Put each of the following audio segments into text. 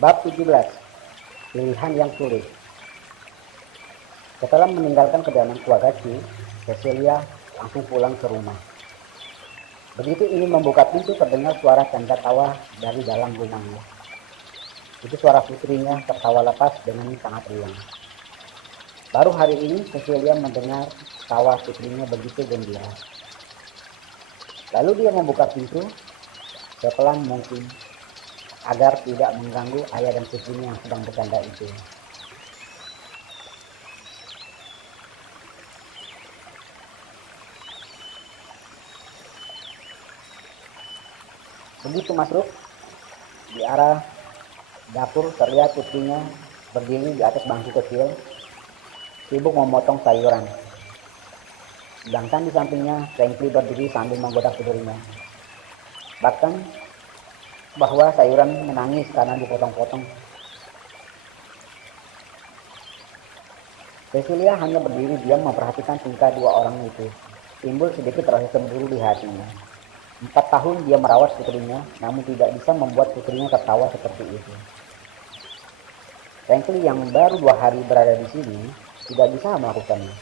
Bab 17. Pilihan yang sulit. Setelah meninggalkan kediaman keluarga Q, Cecilia langsung pulang ke rumah. Begitu ingin membuka pintu, terdengar suara canda tawa dari dalam rumahnya. Itu suara putrinya tertawa lepas dengan sangat riang. Baru hari ini Cecilia mendengar tawa putrinya begitu gembira. Lalu dia membuka pintu sepelan mungkin agar tidak mengganggu ayah dan putrinya yang sedang bercanda itu. Begitu masuk di arah dapur, terlihat putrinya berdiri di atas bangku kecil, sibuk memotong sayuran. Sedangkan di sampingnya Frankie berdiri sambil menggoda putrinya. Bahkan bahwa sayuran menangis karena dipotong-potong. Cecilia hanya berdiri diam memperhatikan tingkah dua orang itu. Timbul sedikit rasa cemburu di hatinya. 4 tahun dia merawat putrinya, namun tidak bisa membuat putrinya tertawa seperti itu. Frankie yang baru 2 hari berada di sini tidak bisa melakukannya.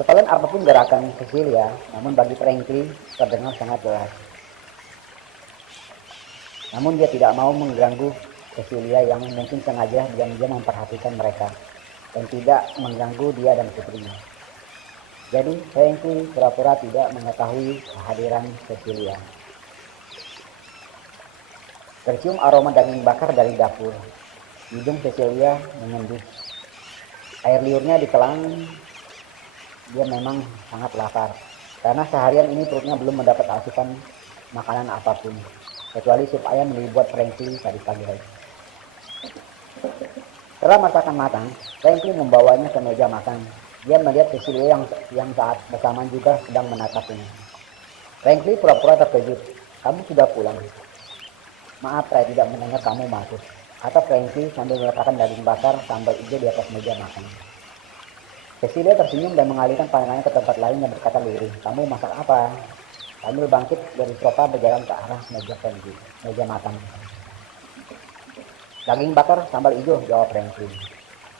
Sepelan apapun gerakan Cecilia, namun bagi Frankie terdengar sangat jelas. Namun dia tidak mau mengganggu Cecilia yang mungkin sengaja diam-diam memperhatikan mereka dan tidak mengganggu dia dan putrinya. Jadi Frankie pura-pura tidak mengetahui kehadiran Cecilia. Tercium aroma daging bakar dari dapur. Hidung Cecilia mengendus. Air liurnya ditelan. Dia memang sangat lapar karena seharian ini perutnya belum mendapat asupan makanan apapun kecuali sup ayam yang dibuat Frankie tadi pagi. Setelah masakan matang, Frankie membawanya ke meja makan. Dia melihat Cecilia yang saat bersamaan juga sedang menatapnya. Frankie pura-pura terkejut. Kamu sudah pulang? Maaf, saya tidak mendengar kamu masuk. Kata Frankie sambil meletakkan daging bakar sambal hijau di atas meja makan. Cecilia tersenyum dan mengalihkan pandangannya ke tempat lain yang berkata lirih. Kamu masak apa? Sambil bangkit dari sofa berjalan ke arah meja Frankie, meja makan. Daging bakar sambal hijau, jawab Frankie.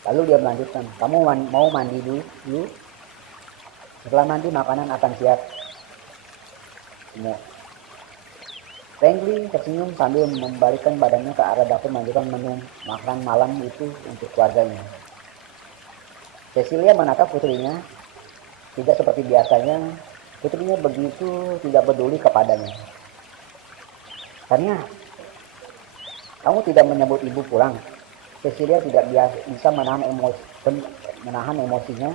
Lalu dia melanjutkan, kamu mau mandi dulu? Setelah mandi makanan akan siap. Frankie tersenyum sambil membalikkan badannya ke arah dapur melanjutkan menu makan malam itu untuk keluarganya. Cecilia menatap putrinya, tidak seperti biasanya. Putrinya begitu tidak peduli kepadanya. Karena kamu tidak menyebut ibu pulang. Cecilia tidak bisa menahan emosinya,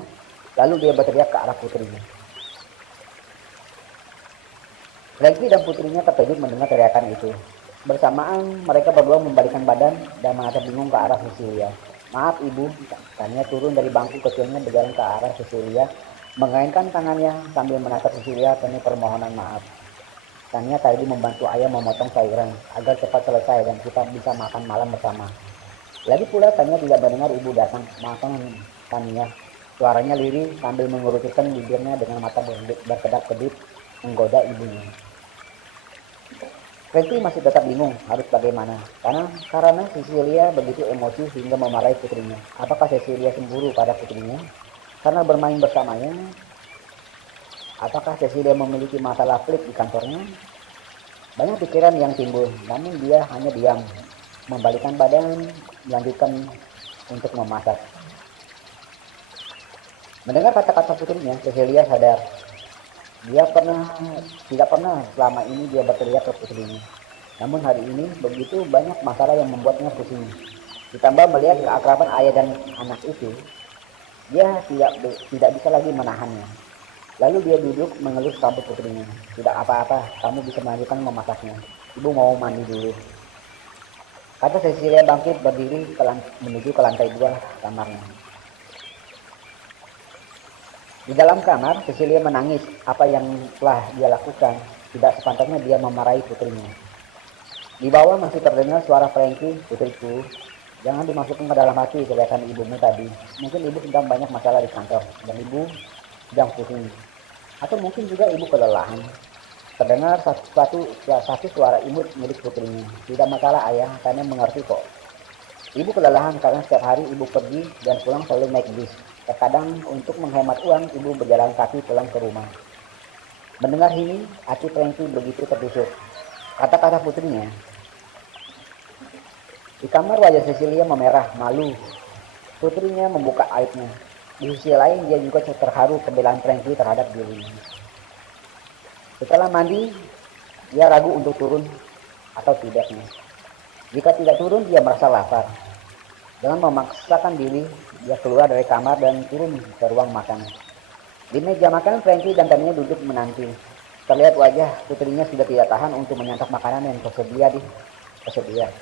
lalu dia berteriak ke arah putrinya. Frankie dan putrinya terkejut mendengar teriakan itu. Bersamaan mereka berdua membalikkan badan dan menatap bingung ke arah Cecilia. Maaf ibu, tanya turun dari bangku kecilnya berjalan ke arah Cecilia, mengaitkan tangannya sambil menatap Cecilia penuh permohonan maaf. Tania tadi membantu ayah memotong sayuran agar cepat selesai dan kita bisa makan malam bersama. Lagi pula Tania tidak mendengar ibu datang. Maafkan Tania. Suaranya lirih sambil mengerucutkan bibirnya dengan mata berkedap-kedip menggoda ibunya. Frankie masih tetap bingung harus bagaimana. Karena Cecilia begitu emosi hingga memarahi putrinya. Apakah Cecilia cemburu pada putrinya karena bermain bersamanya? Apakah Cecilia memiliki masalah pelik di kantornya? Banyak pikiran yang timbul, namun dia hanya diam, membalikkan badan, melanjutkan untuk memasak. Mendengar kata-kata putrinya, Cecilia sadar. Tidak pernah selama ini dia berteriak ke putrinya. Namun hari ini begitu banyak masalah yang membuatnya pusing. Ditambah melihat keakraban ayah dan anak itu, dia tidak bisa lagi menahannya. Lalu dia duduk mengelus rambut putrinya. Tidak apa-apa, kamu bisa melanjutkan memasaknya. Ibu mau mandi dulu. Kata Cecilia bangkit berdiri menuju ke lantai 2 kamarnya. Di dalam kamar, Cecilia menangis. Apa yang telah dia lakukan, tidak sepantasnya dia memarahi putrinya. Di bawah masih terdengar suara Frankie, putriku, jangan dimasukkan ke dalam hati kelihatan ibumu tadi. Mungkin ibu sedang banyak masalah di kantor, dan ibu sedang pusing. Atau mungkin juga ibu kelelahan. Terdengar satu suara imut milik putrinya. Tidak masalah ayah, kami mengerti kok. Ibu kelelahan karena setiap hari ibu pergi dan pulang selalu naik bis. Terkadang untuk menghemat uang, ibu berjalan kaki pulang ke rumah. Mendengar ini, hati Frankie begitu tertusuk. Kata-kata putrinya. Di kamar wajah Cecilia memerah, malu. Putrinya membuka aibnya. Di sisi lain, dia juga terharu pembelaan Frankie terhadap dirinya. Setelah mandi, dia ragu untuk turun atau tidaknya. Jika tidak turun, dia merasa lapar. Dengan memaksakan diri, dia keluar dari kamar dan turun ke ruang makan. Di meja makan, Frankie dan Tania duduk menanti. Terlihat wajah putrinya sudah tidak tahan untuk menyantap makanan yang tersedia.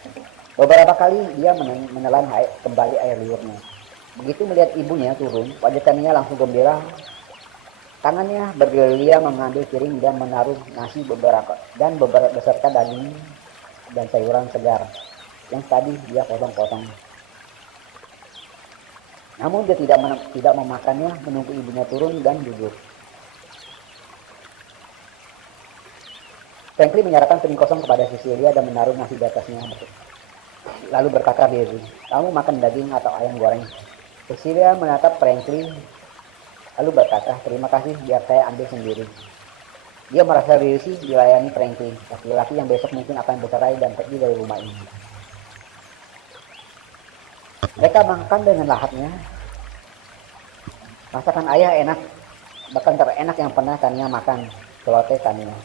Beberapa kali dia menelan kembali air liurnya. Begitu melihat ibunya turun, wajah Tania langsung gembira. Tangannya bergerilya mengambil piring dan menaruh nasi beberapa beserta daging dan sayuran segar yang tadi dia potong-potong. Namun dia tidak memakannya, menunggu ibunya turun dan duduk. Franklin menyerahkan piring kosong kepada Cecilia dan menaruh nasi di atasnya. Lalu berkata diri, kamu makan daging atau ayam goreng? Cecilia menatap Franklin, lalu berkata, terima kasih, biar saya ambil sendiri. Dia merasa risih dilayani Franklin, laki-laki yang besok mungkin akan bercerai dan pergi dari rumah ini. Mereka makan dengan lahapnya. Masakan ayah enak, bahkan terenak yang pernah Tania makan, celoteh Tania.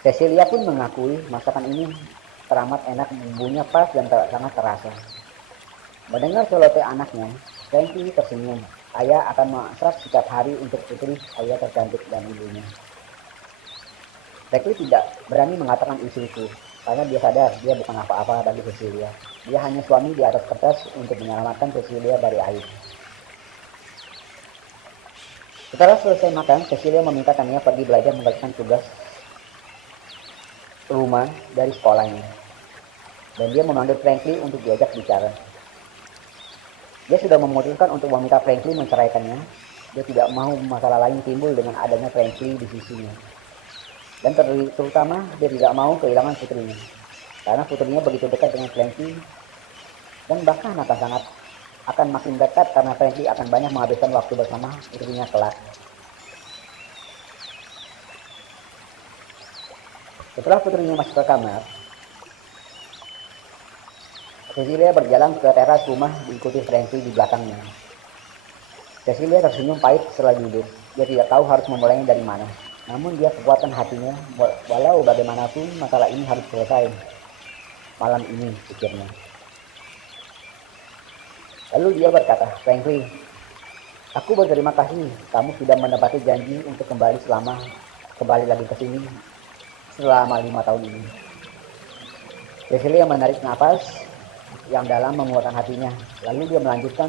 Cecilia pun mengakui masakan ini teramat enak, bumbunya pas dan sangat terasa. Mendengar celoteh anaknya, Frankie tersenyum. Ayah akan masak setiap hari untuk putri ayah tercantik dan ibunya. Frankie tidak berani mengatakan istriku, karena dia sadar dia bukan apa-apa bagi Cecilia. Dia hanya suami di atas kertas untuk menyelamatkan Cecilia dari aib. Setelah selesai makan, Cecilia meminta Tania pergi belajar mengerjakan tugas rumah dari sekolahnya. Dan dia memanggil Franklin untuk diajak bicara. Dia sudah memutuskan untuk meminta Franklin menceraikannya. Dia tidak mau masalah lain timbul dengan adanya Franklin di sisinya. Dan terutama dia tidak mau kehilangan putrinya. Karena putrinya begitu dekat dengan Franklin. Dan bahkan akan makin dekat karena Franklin akan banyak menghabiskan waktu bersama putrinya kelak. Setelah putrinya masuk ke kamar, Cecilia berjalan ke teras rumah diikuti Frankie di belakangnya. Cecilia tersenyum pahit setelah duduk. Dia tidak tahu harus memulainya dari mana. Namun dia kekuatan hatinya, walau bagaimanapun masalah ini harus selesai. Malam ini, pikirnya. Lalu dia berkata, Frankie, aku berterima kasih kamu sudah menepati janji untuk kembali lagi ke sini selama 5 tahun ini. Cecilia menarik nafas yang dalam menguatkan hatinya. Lalu dia melanjutkan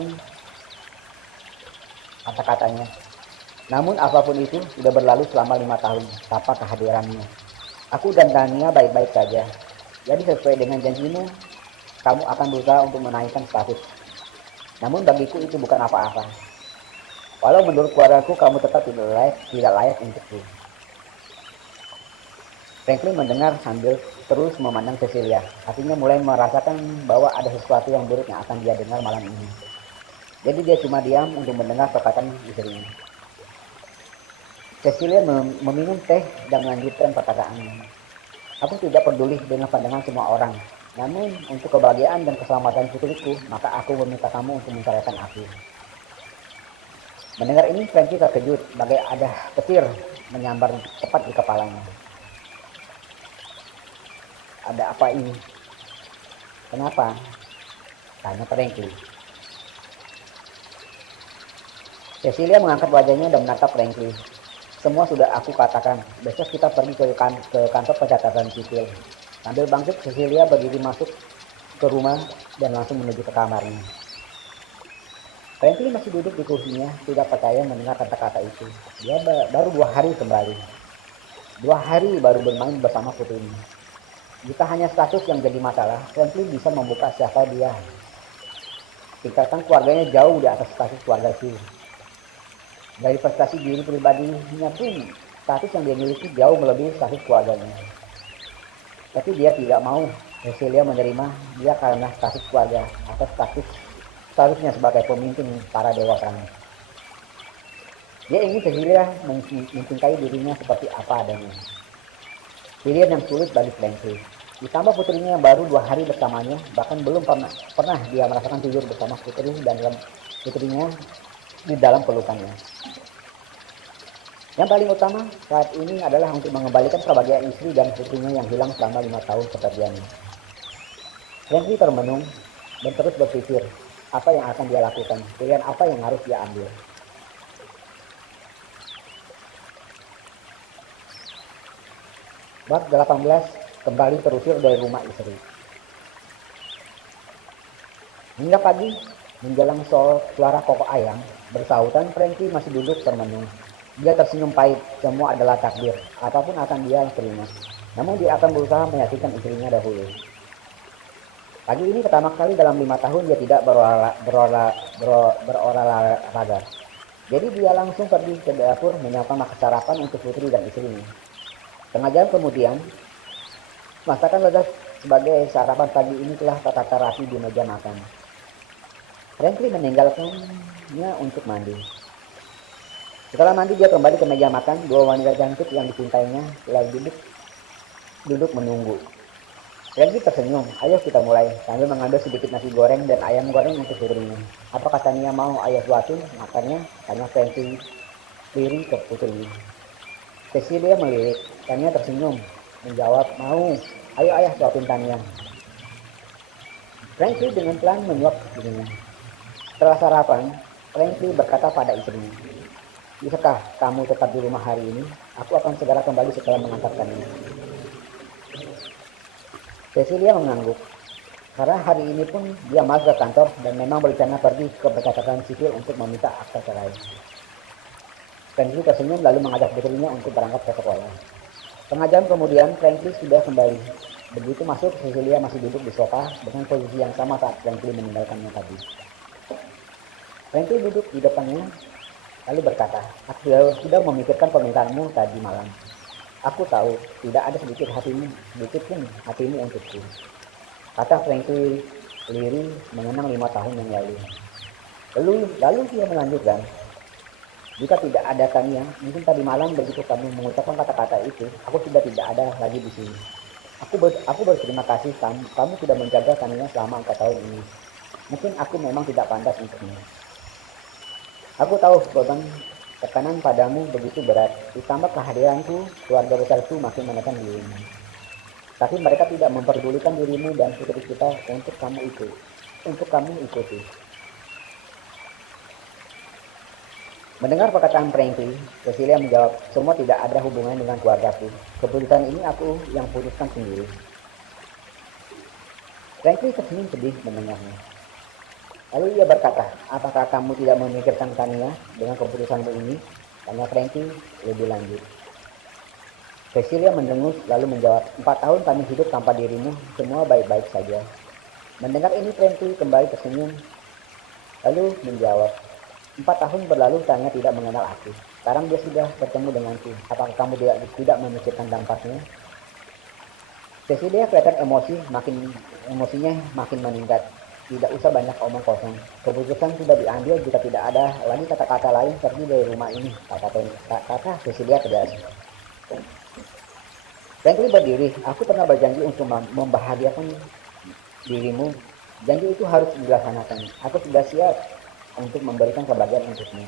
kata-katanya. Namun apapun itu sudah berlalu selama 5 tahun tanpa kehadiranmu. Aku dan Tania baik-baik saja. Jadi sesuai dengan janjimu, kamu akan berusaha untuk menaikkan status. Namun bagiku itu bukan apa-apa. Walau menurut keluargaku kamu tetap tidak layak untukku. Franklin mendengar sambil terus memandang Cecilia. Hatinya mulai merasakan bahwa ada sesuatu yang buruk yang akan dia dengar malam ini. Jadi dia cuma diam untuk mendengar perkataan istrinya. Cecilia meminum teh dan melanjutkan perkataannya. Aku tidak peduli dengan pandangan semua orang. Namun untuk kebahagiaan dan keselamatan putriku, maka aku meminta kamu untuk menceraikan aku. Mendengar ini, Frankie terkejut, bagai ada petir menyambar tepat di kepalanya. Ada apa ini? Kenapa? Tanya Franklin. Cecilia mengangkat wajahnya dan menatap Franklin. Semua sudah aku katakan. Besok kita pergi ke kantor pencatatan sipil. Sambil bangkit, Cecilia berdiri masuk ke rumah dan langsung menuju ke kamarnya. Franklin masih duduk di kursinya, tidak percaya mendengar kata-kata itu. Dia baru 2 hari kembali. 2 hari baru bermain bersama putrinya. Jika hanya status yang jadi masalah, Franklin bisa membuka siapa dia. Tingkatan keluarganya jauh di atas status keluarga itu. Dari prestasi diri pribadinya pun Status yang dia miliki jauh melebihi status keluarganya. Tapi dia tidak mau Cecilia menerima dia karena status keluarga atau statusnya sebagai pemimpin para dewa perang. Dia ingin Cecilia mencintai dirinya seperti apa adanya. Pilihan yang sulit bagi Franklin. Ditambah putrinya yang baru 2 hari bersamanya, bahkan belum pernah dia merasakan tidur bersama putrinya di dalam pelukannya. Yang paling utama saat ini adalah untuk mengembalikan kebahagiaan istri dan putrinya yang hilang selama 5 tahun kepergiannya. Franklin termenung dan terus berpikir apa yang akan dia lakukan, pilihan apa yang harus dia ambil. Bab 18 kembali terusir dari rumah istri. Hingga pagi, menjelang suara kokok ayam bersahutan, Franklin masih duduk termenung. Dia tersenyum pahit, semua adalah takdir, apapun akan dia terima. Namun dia akan berusaha meyakinkan istrinya dahulu. Pagi ini pertama kali dalam 5 tahun dia tidak berolahraga. Jadi dia langsung pergi ke dapur menyiapkan makan sarapan untuk putri dan istrinya. Setengah jam kemudian, masakan lezat sebagai sarapan pagi ini telah tertata rapi di meja makan. Franklin meninggalkannya untuk mandi. Setelah mandi dia kembali ke meja makan. 2 wanita cantik yang dicintainya telah duduk menunggu. Franklin tersenyum. Ayo kita mulai, sambil mengambil sedikit nasi goreng dan ayam goreng untuk putrinya. Apa katanya mau ayah buatin makannya? Tanya Franklin diri ke putri. Cecilia melirik. Tania tersenyum menjawab, mau. Ayo ayah suapin Tania. Franklin dengan pelan menyuap dirinya. Setelah sarapan, Franklin berkata pada istrinya, bisakah kamu tetap di rumah hari ini? Aku akan segera kembali setelah mengantarkannya. Cecilia mengangguk. Karena hari ini pun dia masuk ke kantor dan memang berencana pergi ke percetakan sipil untuk meminta akta cerai. Franklin tersenyum lalu mengajak putrinya untuk berangkat ke sekolah. Setengah jam kemudian Franklin sudah kembali. Begitu masuk, Cecilia masih duduk di sofa dengan posisi yang sama saat Franklin meninggalkannya tadi. Franklin duduk di depannya lalu berkata, aku sudah memikirkan permintaanmu tadi malam. Aku tahu tidak ada sedikit pun hatimu untukku. Kata Franklin lirih mengenang 5 tahun yang lalu. Lalu dia melanjutkan, jika tidak ada Tania, mungkin tadi malam begitu kamu mengucapkan kata-kata itu, aku sudah tidak ada lagi di sini. Aku berterima kasih kamu sudah menjaga Tania selama 4 tahun ini. Mungkin aku memang tidak pantas untuknya. Aku tahu beban tekanan padamu begitu berat, ditambah kehadiranku, keluarga besarku makin menekan dirimu. Tapi mereka tidak memperdulikan dirimu dan putri kita untuk kamu ikuti. Mendengar perkataan Franklin, Cecilia menjawab, semua tidak ada hubungannya dengan keluargaku. Keputusan ini aku yang putuskan sendiri. Franklin tersenyum sedih mendengarnya. Lalu ia berkata, apakah kamu tidak memikirkan Tania dengan keputusanmu ini? Tanya Franklin lebih lanjut. Cecilia mendengus lalu menjawab, 4 tahun kami hidup tanpa dirimu, semua baik-baik saja. Mendengar ini Franklin kembali tersenyum, lalu menjawab, 4 tahun berlalu Tania tidak mengenal aku. Sekarang dia sudah bertemu denganku. Apakah kamu tidak memikirkan dampaknya? Cecilia kelihatan emosinya makin meningkat. Tidak usah banyak omong kosong. Keputusan sudah diambil, jika tidak ada lagi kata-kata lain pergi dari rumah ini, kata Cecilia tegas. Franklin berdiri, aku pernah berjanji untuk membahagiakan dirimu. Janji itu harus dilaksanakan. Aku sudah siap untuk memberikan kebahagiaan untukmu.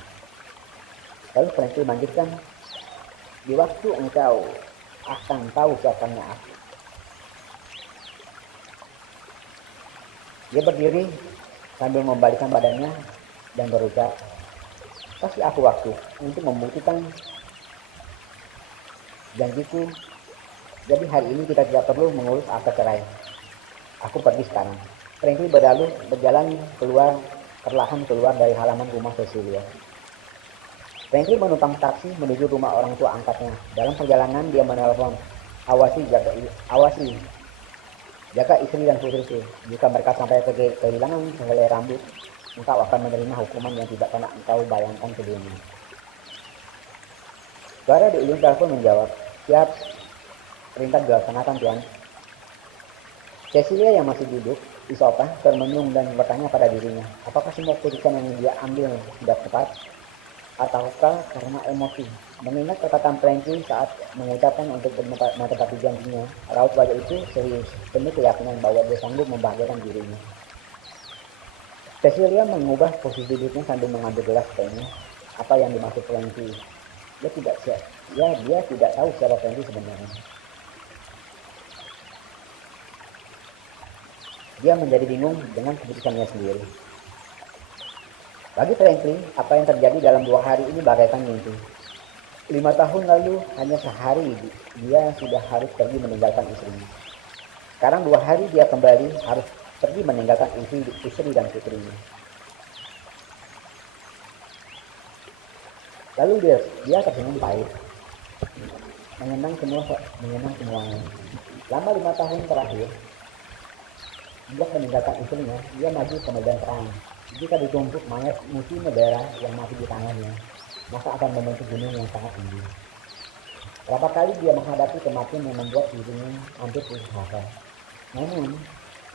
Lalu Franklin melanjutkan, di waktu engkau akan tahu siapanya aku. Dia berdiri sambil membalikkan badannya dan berucap, kasih aku waktu untuk membuktikan janjiku. Jadi hari ini kita tidak perlu mengurus akta cerai. Aku pergi sekarang. Franklin berjalan perlahan keluar dari halaman rumah Cecilia. Franklin menumpang taksi menuju rumah orang tua angkatnya. Dalam perjalanan dia menelpon, awasi, jaga istri dan putriku. Jika mereka sampai kehilangan sehelai rambut, engkau akan menerima hukuman yang tidak pernah engkau bayangkan sebelumnya. Suara di ujung telepon menjawab, "Siap, perintah dilaksanakan, Tuan." Cecilia yang masih duduk di sofa termenung dan bertanya pada dirinya, apakah semua keputusan yang dia ambil sudah tepat? Ataukah karena emosi? Mengingat perkataan Frankie saat mengucapkan untuk menepati janjinya, raut wajah itu serius, penuh keyakinan bahwa dia sanggup membahagiakan dirinya. Cecilia mengubah posisi duduknya sambil mengambil gelas tehnya. Apa yang dimaksud Frankie? Dia tidak tahu siapa Frankie sebenarnya. Dia menjadi bingung dengan keputusannya sendiri. Bagi Franklin, apa yang terjadi dalam 2 hari ini bagaikan mimpi. 5 tahun lalu, hanya sehari dia sudah harus pergi meninggalkan istrinya. Sekarang 2 hari dia kembali harus pergi meninggalkan istri dan putrinya. Lalu dia tersenyum pahit, mengenang semuanya. Selama 5 tahun terakhir, sejak meninggalkan istrinya, dia maju ke medan perang. Jika ditumpuk mayat musuh negara yang mati di tangannya, maka akan membentuk gunung yang sangat tinggi. Berapa kali dia menghadapi kematian yang membuat dirinya hampir putus asa. Namun,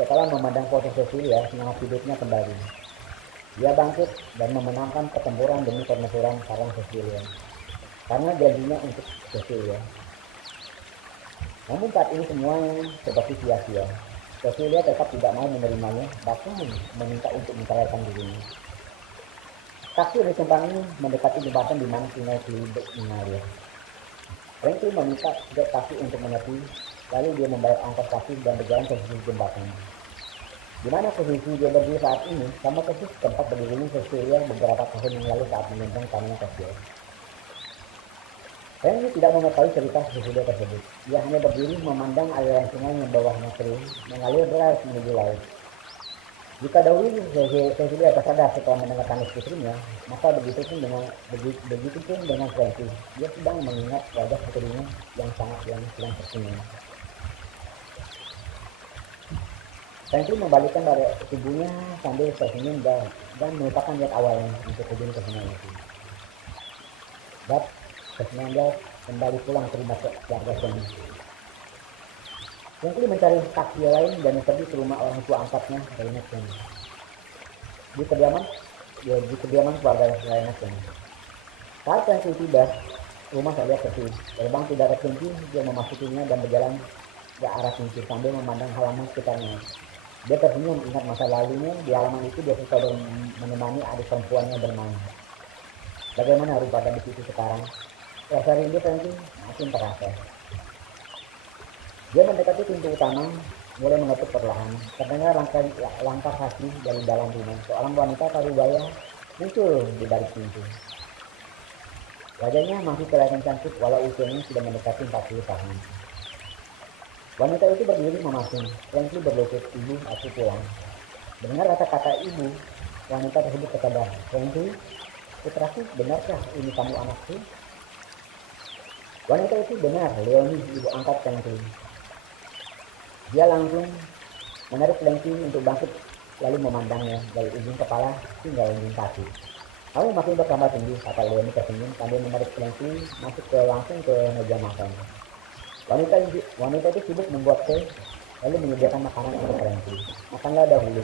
setelah memandang foto Cecilia, semangat hidupnya kembali. Dia bangkit dan memenangkan pertempuran demi pertempuran sarang Cecilia, karena janjinya untuk Cecilia. Namun saat ini semua seperti sia-sia. Cecilia tetap tidak mau menerimanya, bahkan meminta untuk menceraikan dirinya. Taksi Resimpang ini mendekati jembatan di mana sungai Ciliwung mengalir. Frankie meminta tiket taksi untuk menepi, lalu dia membayar ongkos taksi dan berjalan ke sisi jembatan. Di mana posisi dia berdiri saat ini, sama persis tempat berdirinya Cecilia beberapa tahun yang lalu saat menggendong tamunya kecil. Frankie tidak mengetahui cerita Cecilia tersebut. Dia hanya berdiri memandang aliran sungai yang bawahnya kering, mengalir deras menuju laut. Jika dahulu Cecilia tersadar setelah mendengar tangis putrinya, maka begitu pun dengan Frankie. Dia sedang mengingat wajah putrinya yang sedang tersenyum. Frankie membalikkan dari tubuhnya sambil tersenyum dan melupakan niat awalnya untuk terjun ke sungai itu. Bab ke-19, kembali pulang ke rumah keluarga Frankie. Frankie mencari taksi lain dan pergi ke rumah orang tua angkatnya, Raina Frankie. Di kediaman keluarga Raina Frankie. Saat Frankie tiba, rumah saja sepi. Gerbang tidak terkunci, dia memasukinya dan berjalan ke arah pintu sambil memandang halaman sekitarnya. Dia tersenyum ingat masa lalunya. Di halaman itu dia suka menemani adik perempuannya bermain. Bagaimana rupa gadis itu sekarang? Rasa rindu Frankie makin terasa. Dia mendekati pintu utama, mulai mengetuk perlahan. Terdengar langkah kaki dari dalam rumah. Seorang wanita parubaya muncul di balik pintu. Wajahnya masih kelihatan cantik walau usianya sudah mendekati 40 tahun. Wanita itu berdiri memasung. Frankie berlutut, "Ibu, aku pulang." Mendengar kata-kata ibu, wanita tersebut tersadar. "Frankie, putraku, benarkah ini kamu anakku?" Wanita itu benar, Leonie, ibu angkat Frankie. Dia langsung menarik Frankie untuk bangkit, lalu memandangnya dari ujung kepala hingga ujung kaki. "Kamu makin bertambah tinggi," kata Leonie tersenyum sambil menarik Frankie langsung ke meja makan. Wanita itu sibuk membuat teh, lalu menyediakan makanan untuk Frankie. "Makanlah dahulu,"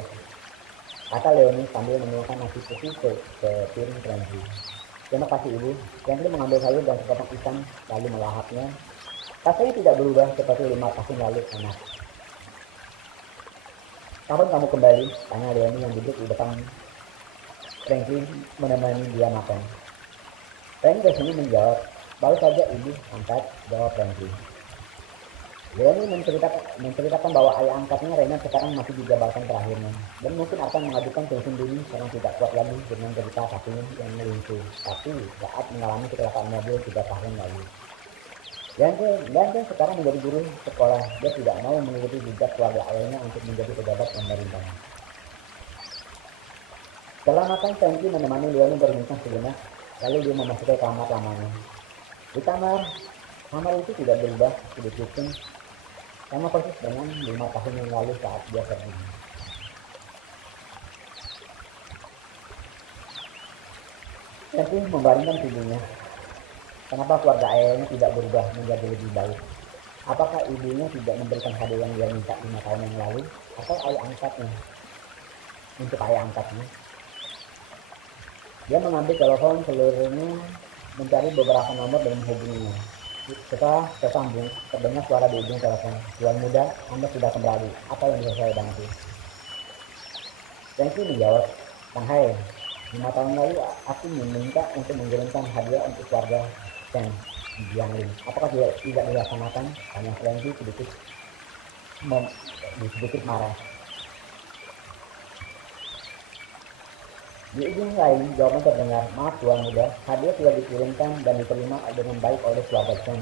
kata Leonie sambil menuangkan nasi putih ke piring Frankie. "Terima kasih, Ibu." Frankie mengambil sayur dan sepotong ikan, lalu melahapnya. Rasanya tidak berubah seperti 5 tahun lalu, enak. "Kapan kamu kembali?" tanya Leonie yang duduk di depan Frankie menemani dia makan. Frankie tersenyum menjawab, "Baru saja, Ibu angkat," jawab Frankie. Leonie menceritakan bahwa ayah angkatnya Raina sekarang masih di jabatan terakhirnya dan mungkin akan mengajukan pensiun dini karena tidak kuat lagi dengan derita kakinya yang melumpuh tapi saat mengalami kecelakaan mobil 3 tahun lalu. Dan sekarang menjadi guru sekolah. Dia tidak mau mengikuti jejak keluarga ayahnya untuk menjadi pejabat pemerintah. Setelah makan, Frankie menemani Leonie berbincang sejenak, lalu dia memasuki kamar lamanya. Di kamar itu tidak berubah sedikit pun, sama persis dengan 5 tahun yang lalu saat dia pergi. Frankie membaringkan tubuhnya. Kenapa keluarga ayahnya tidak berubah menjadi lebih baik? Apakah ibunya tidak memberikan hadiah yang dia minta 5 tahun yang lalu? Atau ayah angkatnya? Untuk ayah angkatnya, dia mengambil telepon seluruhnya, mencari beberapa nomor dan menghubunginya. Setelah tersambung, terdengar suara di ujung telepon. Tuan muda, Anda sudah kembali. Apa yang bisa saya bantu? Franky menjawab, Kang Hai, 5 tahun lalu aku meminta untuk mengirimkan hadiah untuk keluarga Chen di Jiangling. Apakah tidak dilaksanakan? Tanya Franky sedikit marah. Di ujung lain, jawaban terdengar, maaf tuan muda, hadiah sudah dikirimkan dan diterima dengan baik oleh keluarga Chen.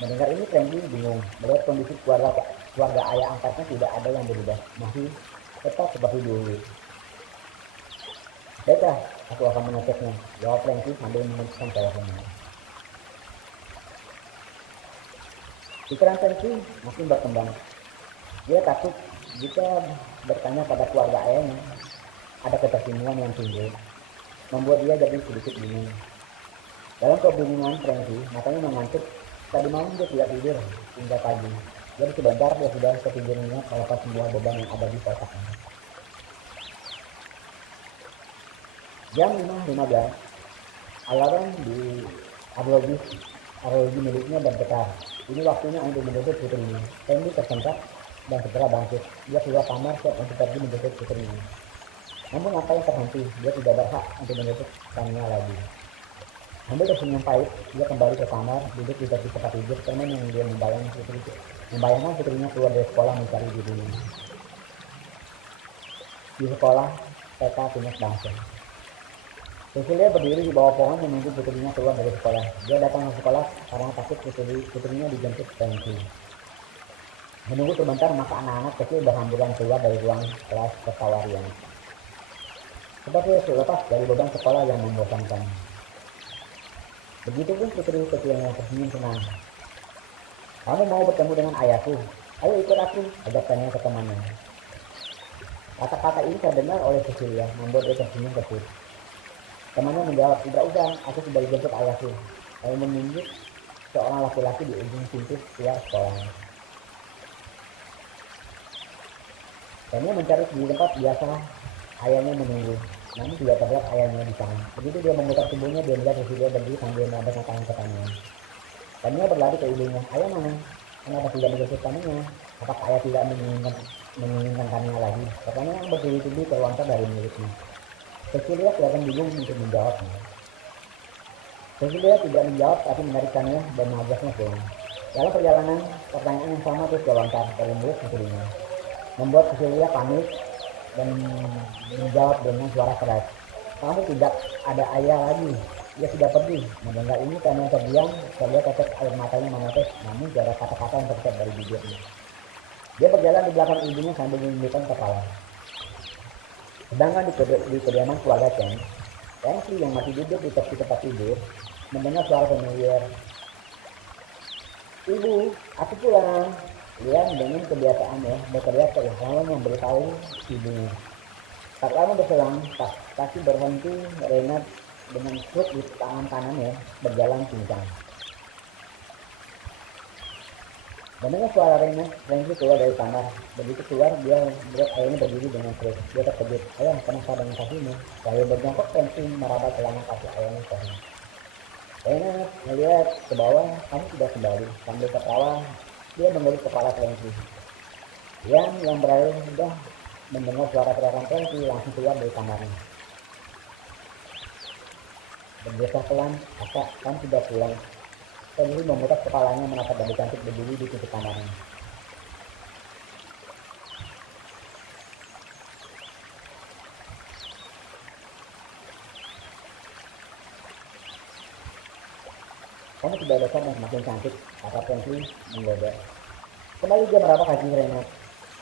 Mendengar ini Franky bingung, melihat kondisi keluarga ayah angkatnya tidak ada yang berubah, masih tetap seperti dulu. Baiklah, aku akan mengeceknya, jawab Franky sambil memutuskan teleponnya. Pikiran Franky makin berkembang. Dia takut jika bertanya pada keluarga ayahnya, ada ketersinggungan yang timbul, membuat dia jadi sedikit bingung. Dalam kebingungan Franky, matanya mengantuk. Tadi malam dia tidak tidur hingga pagi. Jadi sebentar dia sudah ketidurnya melepas semua beban yang ada di otaknya. Jam 5.15, alarm di arloji miliknya bergetar. Ini waktunya untuk menjemput putrinya. Franky tersentak dan segera bangkit. Dia keluar kamar untuk pergi menjemput putrinya. Namun apa yang terhenti, dia tidak berhak untuk menjemputkannya lagi. Sambil tersenyum pahit, dia kembali ke kamar, duduk di tepi tempat tidur, teman yang dia membayangkan putrinya keluar dari sekolah mencari dirinya. Di sekolah, TK Tunas Bangsa. Cecilia berdiri di bawah pohon menunggu putrinya keluar dari sekolah. Dia datang ke sekolah karena takut putrinya dijemput Franky. Menunggu sebentar, maka anak-anak kecil berhamburan keluar dari ruang kelas pertawarian. Seperti selepas dari beban sekolah yang membosankan. Begitupun putri kecilnya tersenyum senang. Kamu mau bertemu dengan ayahku? Ayo ikut aku, ajakannya ke temannya. Kata-kata ini terdengar oleh Cecilia, membuat dia tersenyum kecil. Temannya menjawab, tidak usah, aku sudah dijemput ayahku. Lalu menunjuk seorang laki-laki di ujung pintu keluar sekolah. Daniel mencari di tempat biasa ayahnya menunggu, namun tidak terlihat ayahnya di sana. Begitu dia memutar tubuhnya, dia melihat Cecilia berdiri sambil melambaikan tangan ke tangannya. Daniel berlari ke ibunya. Ayah mana? Kenapa tidak dijemput kamunya? Apakah ayah tidak menginginkan kamunya lagi? Pertanyaan yang bertubi-tubi terlontar dari mulutnya. Cecilia kelihatan bingung untuk menjawabnya. Cecilia tidak menjawab, tapi menarikkannya dan mengajaknya pulang. Dalam perjalanan, pertanyaan yang sama terus terlontar dari mulut putrinya, membuat Cecilia panik dan menjawab dengan suara keras, kamu tidak ada ayah lagi, dia sudah pergi. Mendengar ini Daniel terdiam, terlihat tetes air matanya menetes, namun tidak ada kata-kata yang terucap dari bibirnya. Dia berjalan di belakang ibunya sambil menundukkan kepala. Sedangkan di kediaman keluarga Chen, Franky yang masih duduk di tepi tempat tidur mendengar suara familiar. Ibu, aku pulang. Dia dengan kebiasaannya berteriak keilhaman memberitahu ibunya. Tak lama berselang, taksi berhenti. Renat dengan truk di tangan kanannya berjalan pincang. Mendengar suara Renat, Franky keluar dari kamar. Begitu keluar, dia melihat ayahnya berdiri dengan truk. Dia terkejut. Ayah, kenapa dengan kakimu? Lalu berjongkok, Franky meraba celana kaki ayahnya kosong. Renat melihat ke bawah, kamu sudah kembali. Sambil tertawa, dia mengelus kepala Franky. Yang berada sudah mendengar suara teriakan Franky langsung keluar dari kamarnya. Bergeser pelan, kakak, kamu sudah pulang. Franky memutar kepalanya menatap gadis cantik berdiri di pintu kamarnya. Kamu sudah besar dan semakin cantik, kata Franky menggoda. Kembali dia meraba kaki Renat.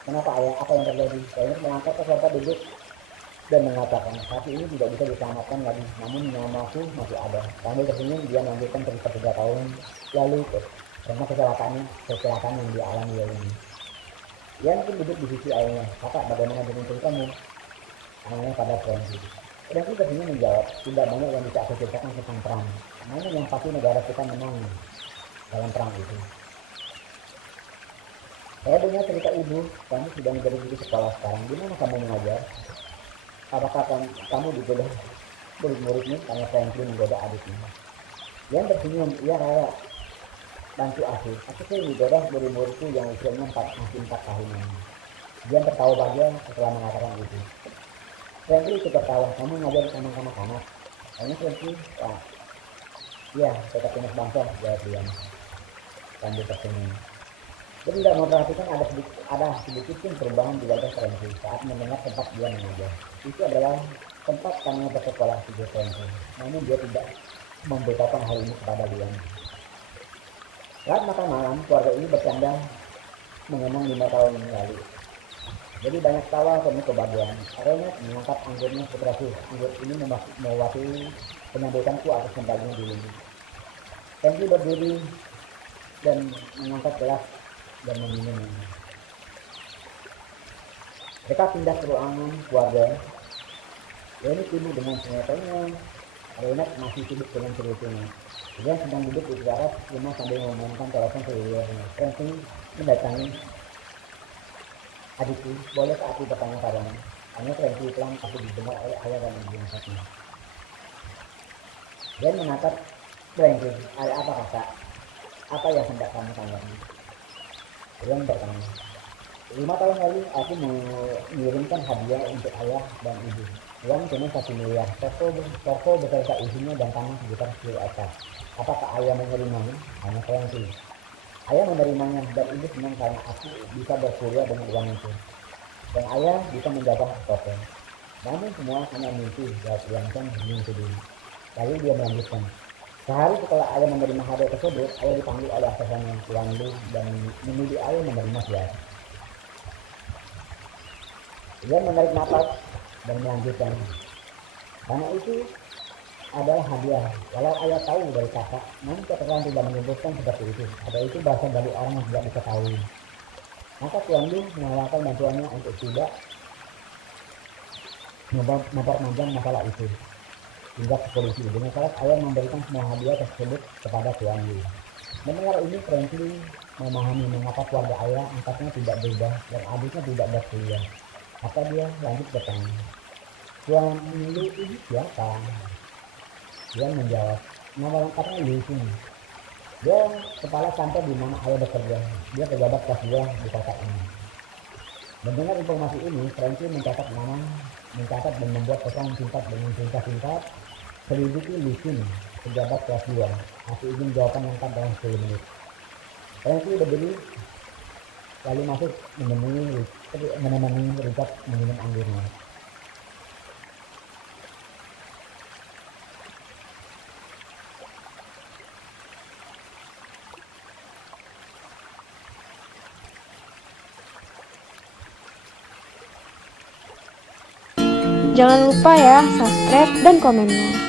Kenapa ayah? Apa yang terjadi? Renat mengangkat ke serta duduk dan mengatakan, kaki ini tidak bisa diselamatkan lagi, namun namaku masih ada. Sambil tersenyum, dia melanjutkan cerita 3 tahun lalu karena kecelakaan yang dialami ini. Dia pun duduk di sisi ayahnya. Kakak, bagaimana dengan ceritamu? Ayahnya pada Franky. Franky tentunya menjawab, tidak banyak yang bisa aku ceritakan tentang perang. Namun yang pasti negara kita menang dalam perang itu. Saya dengar cerita ibu, kamu sudah menjadi guru sekolah sekarang. Di mana kamu mengajar? Apakah kamu digoda murid-muridmu? Tanya Franklin menggoda adiknya. Dia tersenyum, iya Raya, bantu aku. Aku sering digoda murid-muridku yang usianya masih 4 tahunan. Dia tertawa bahagia setelah mengatakan itu. Franklin ikut tertawa, kamu ngajar anak-anak? Tanya Franklin, wah, iya, tetap ingat bangsa, jawab dia. Sambil tersenyum. Dia tidak memperhatikan ada sedikit pun perubahan di wajah Franklin saat mendengar tempat dia mengajar. Itu adalah tempat kami bersekolah, tujuh Franklin. Namun dia tidak memberitakan hal ini kepada Liam. Saat makan malam, keluarga ini bercanda mengenang 5 tahun yang lalu. Jadi banyak tawa penuh kebahagiaan. Arena mengangkat anggurnya seberasi. Anggur ini mewakili penyambutanku atas kembalinya dulu. Franklin berdiri dan mengangkat gelas dan meminum. Mereka pindah ke ruangan keluarga. Ini sibuk dengan senjatanya. Renat masih sibuk dengan ceritanya. Dia sedang duduk di teras rumah sambil memainkan telepon selulernya. Franklin mendatangi, adikku, bolehkah aku bertanya padamu? Hanya Franklin pelan tapi didengar oleh ayah dan ibu yang satu. Dia menatap Franklin, ada apa kakak? Apa yang hendak kamu tanyakan? Dia bertanya, 5 tahun lalu aku mengirimkan hadiah untuk ayah dan ibu. Uang cuma 1 miliar. Toko beserta isinya dan tanah sekitar 10 ekar. Apakah ayah menerimanya? Hanya Franklin. Ayah menerimanya dan ibu senang karena aku bisa berkuliah dengan uang itu. Dan ayah bisa menjaga toko. Namun semua hanya mimpi, jawab Williamson mimpi dulu. Lalu dia melanjutkan. Sehari setelah ayah menerima hadiah tersebut, ayah dipanggil oleh atasannya Tuan Lu dan menuduh ayah menerima suap. Dia menarik napas dan melanjutkan. Karena itu adalah hadiah. Walau ayah tahu dari kakak, namun keterangan tidak menyebutkan seperti itu. Ada itu bahasa dari orang yang tidak diketahui. Maka Tuan Lu menawarkan bantuannya untuk tidak memperpanjang masalah itu hingga ke polisi. Dengan syarat ayah memberikan semua hadiah tersebut kepada Tuan Lu. Mendengar ini, Franklin memahami mengapa keluarga ayah angkatnya tidak berubah dan adiknya tidak berkuliah. Maka dia lanjut bertanya, Tuan Lu ini siapa? Dia menjawab, nama lengkapnya Lu Sing. Dia kepala kantor di mana ayah bekerja. Dia pejabat kelas 2 di kota ini. Mendengar informasi ini, Franklin mencatat dan membuat pesan singkat dengan singkat. Selidiki Lu Sing, pejabat kelas 2. Kasih izin jawaban lengkap dalam 10 menit. Franklin berdiri lalu masuk menemani Richard meminum anggurnya. Jangan lupa ya, subscribe dan komennya.